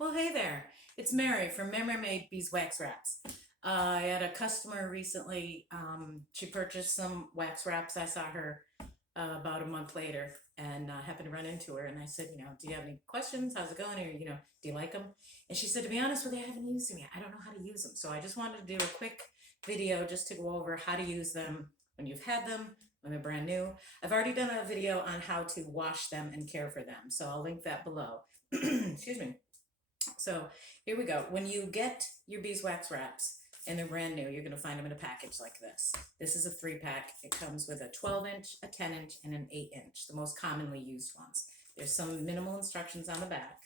Well, hey there. It's Mary from Mary Made Beeswax Wraps. I had a customer recently. She purchased some wax wraps. I saw her about a month later and happened to run into her. And I said, do you have any questions? How's it going? Or, do you like them? And she said, to be honest with you, I haven't used them yet. I don't know how to use them. So I just wanted to do a quick video just to go over how to use them when you've had them, when they're brand new. I've already done a video on how to wash them and care for them. So I'll link that below. Excuse me. So here we go. When you get your beeswax wraps and they're brand new, you're going to find them in a package like this. This is a 3-pack. It comes with a 12-inch, a 10-inch, and an 8-inch, the most commonly used ones. There's some minimal instructions on the back,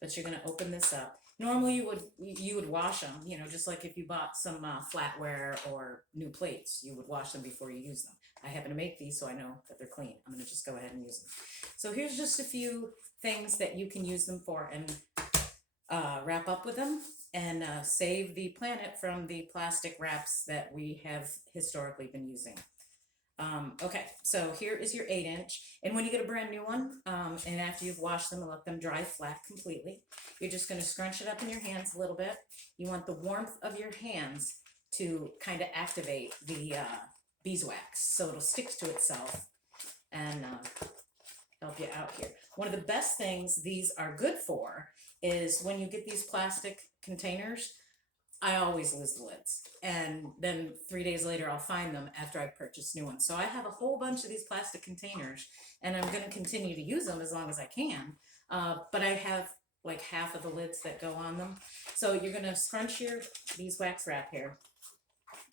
but you're going to open this up. Normally you would wash them, just like if you bought some flatware or new plates, you would wash them before you use them. I happen to make these, so I know that they're clean. I'm going to just go ahead and use them. So here's just a few things that you can use them for and wrap up with them and save the planet from the plastic wraps that we have historically been using. Okay, so here is your 8-inch. And when you get a brand new one, and after you've washed them and let them dry flat completely, you're just going to scrunch it up in your hands a little bit. You want the warmth of your hands to kind of activate the beeswax so it'll stick to itself and help you out here. One of the best things these are good for is when you get these plastic containers, I always lose the lids. And then 3 days later, I'll find them after I've purchased new ones. So I have a whole bunch of these plastic containers and I'm going to continue to use them as long as I can. But I have like half of the lids that go on them. So you're going to scrunch your beeswax wrap here.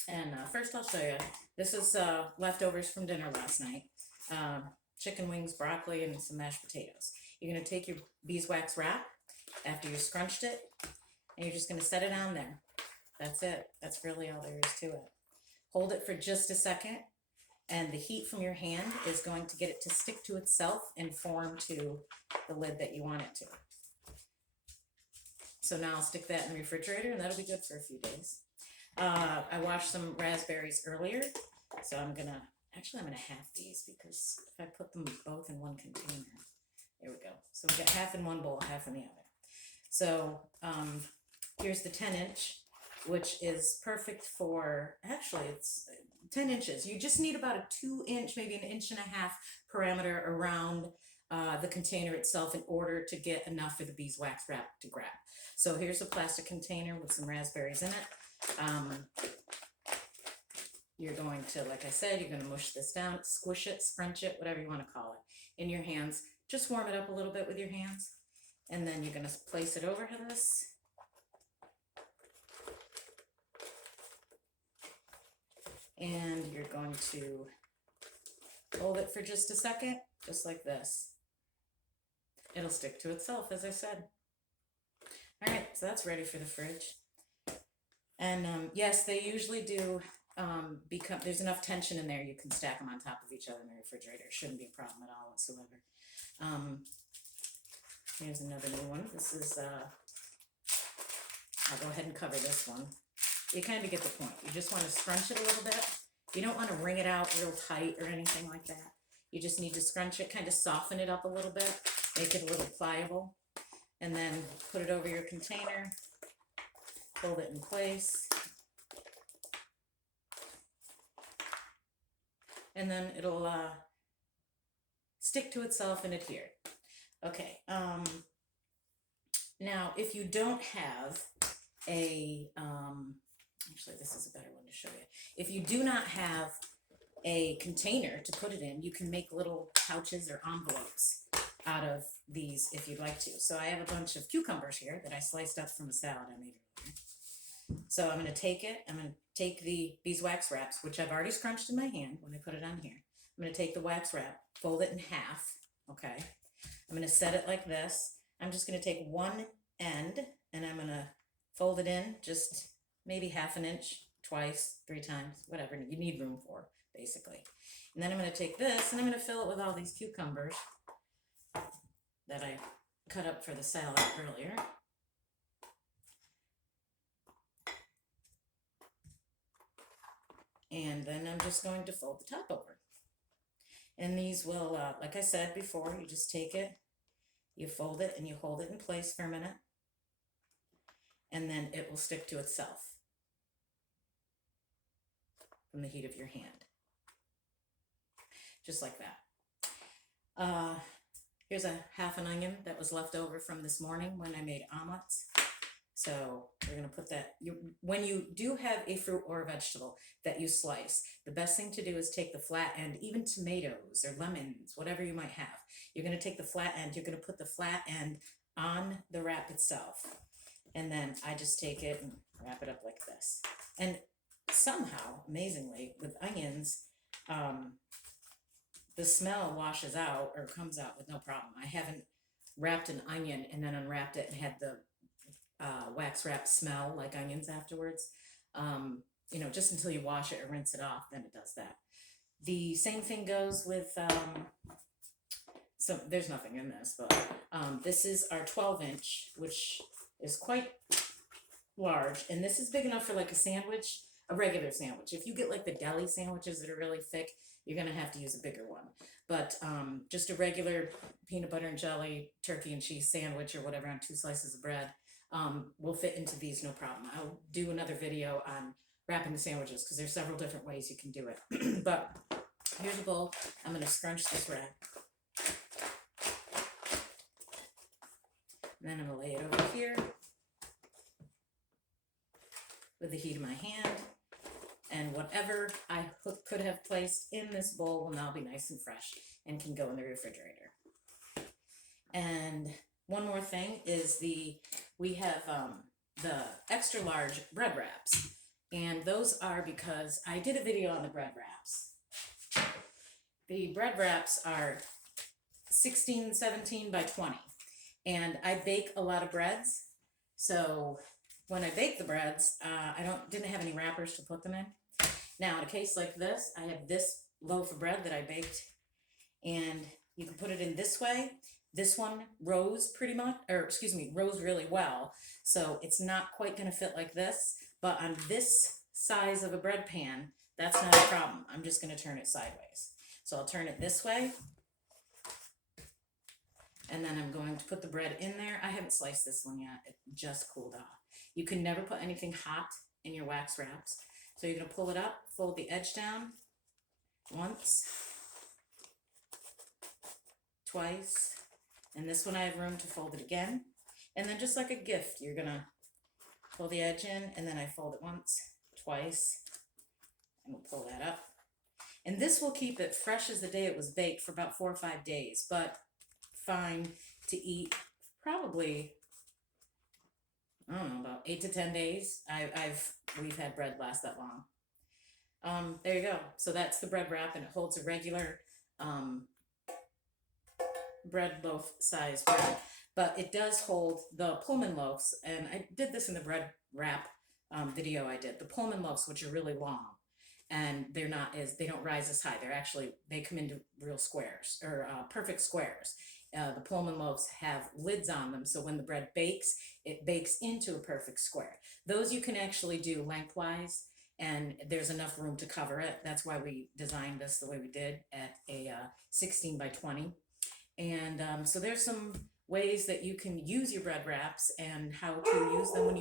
And first I'll show you. This is leftovers from dinner last night. Chicken wings, broccoli, and some mashed potatoes. You're going to take your beeswax wrap after you scrunched it, and you're just going to set it on there. That's it. That's really all there is to it. Hold it for just a second, and the heat from your hand is going to get it to stick to itself and form to the lid that you want it to. So now I'll stick that in the refrigerator, and that'll be good for a few days. I washed some raspberries earlier, so I'm going to half these because if I put them both in one container, there we go. So we got half in one bowl, half in the other. So here's the 10-inch, which is perfect for, actually it's 10 inches. You just need about a 2-inch, maybe an 1.5 inch parameter around the container itself in order to get enough for the beeswax wrap to grab. So here's a plastic container with some raspberries in it. You're going to, like I said, you're going to mush this down, squish it, scrunch it, whatever you want to call it, in your hands. Just warm it up a little bit with your hands. And then you're going to place it over this. And you're going to hold it for just a second, just like this. It'll stick to itself, as I said. All right, so that's ready for the fridge. And yes, they usually do there's enough tension in there, you can stack them on top of each other in the refrigerator. It shouldn't be a problem at all whatsoever. Here's another new one. This is, I'll go ahead and cover this one. You kind of get the point. You just want to scrunch it a little bit. You don't want to wring it out real tight or anything like that. You just need to scrunch it, kind of soften it up a little bit, make it a little pliable, and then put it over your container, hold it in place. And then it'll stick to itself and adhere. Okay, now if you don't have actually this is a better one to show you. If you do not have a container to put it in, you can make little pouches or envelopes out of these if you'd like to. So I have a bunch of cucumbers here that I sliced up from a salad I made earlier. So I'm going to take it, I'm going to take the beeswax wraps, which I've already scrunched in my hand when I put it on here. I'm going to take the wax wrap, fold it in half, okay? I'm going to set it like this. I'm just going to take one end and I'm going to fold it in just maybe 1/2 inch, twice, 3 times, whatever you need room for, basically. And then I'm going to take this and I'm going to fill it with all these cucumbers that I cut up for the salad earlier. And then I'm just going to fold the top over. And these will, like I said before, you just take it, you fold it, and you hold it in place for a minute. and then it will stick to itself from the heat of your hand. Just like that. Here's a half an onion that was left over from this morning when I made omelets. So we're gonna put that, when you do have a fruit or a vegetable that you slice, the best thing to do is take the flat end, even tomatoes or lemons, whatever you might have. You're gonna take the flat end, you're gonna put the flat end on the wrap itself. And then I just take it and wrap it up like this. And somehow, amazingly, with onions, the smell washes out or comes out with no problem. I haven't wrapped an onion and then unwrapped it and had the wax wrap smell like onions afterwards. You know, just until you wash it or rinse it off, then it does that. The same thing goes with, so there's nothing in this, but this is our 12-inch, which is quite large, and this is big enough for like a sandwich, a regular sandwich. If you get like the deli sandwiches that are really thick, you're gonna have to use a bigger one. But just a regular peanut butter and jelly, turkey and cheese sandwich or whatever on 2 slices of bread will fit into these no problem. I'll do another video on wrapping the sandwiches because there's several different ways you can do it. But here's a bowl. I'm gonna scrunch this wrap. And then I'm gonna lay it over here with the heat of my hand. And whatever I could have placed in this bowl will now be nice and fresh and can go in the refrigerator. And one more thing is we have the extra large bread wraps. And those are because I did a video on the bread wraps. The bread wraps are 16, 17 by 20. And I bake a lot of breads. So when I bake the breads, I didn't have any wrappers to put them in. Now, in a case like this, I have this loaf of bread that I baked, and you can put it in this way. This one rose rose really well, so it's not quite gonna fit like this, but on this size of a bread pan, that's not a problem. I'm just gonna turn it sideways. So I'll turn it this way, and then I'm going to put the bread in there. I haven't sliced this one yet, it just cooled off. You can never put anything hot in your wax wraps. So you're gonna pull it up, fold the edge down once, twice, and this one I have room to fold it again. And then just like a gift, you're gonna pull the edge in, and then I fold it once, twice, and we'll pull that up. And this will keep it fresh as the day it was baked for about 4 or 5 days, but fine to eat probably, I don't know, about 8 to 10 days. We've had bread last that long. There you go. So that's the bread wrap, and it holds a regular bread loaf size bread, but it does hold the Pullman loaves. And I did this in the bread wrap video I did. The Pullman loaves, which are really long, and they don't rise as high. They come into real squares or perfect squares. The Pullman loaves have lids on them, so when the bread bakes, it bakes into a perfect square. Those you can actually do lengthwise, and there's enough room to cover it. That's why we designed this the way we did at a 16 by 20. And so there's some ways that you can use your bread wraps and how to use them when you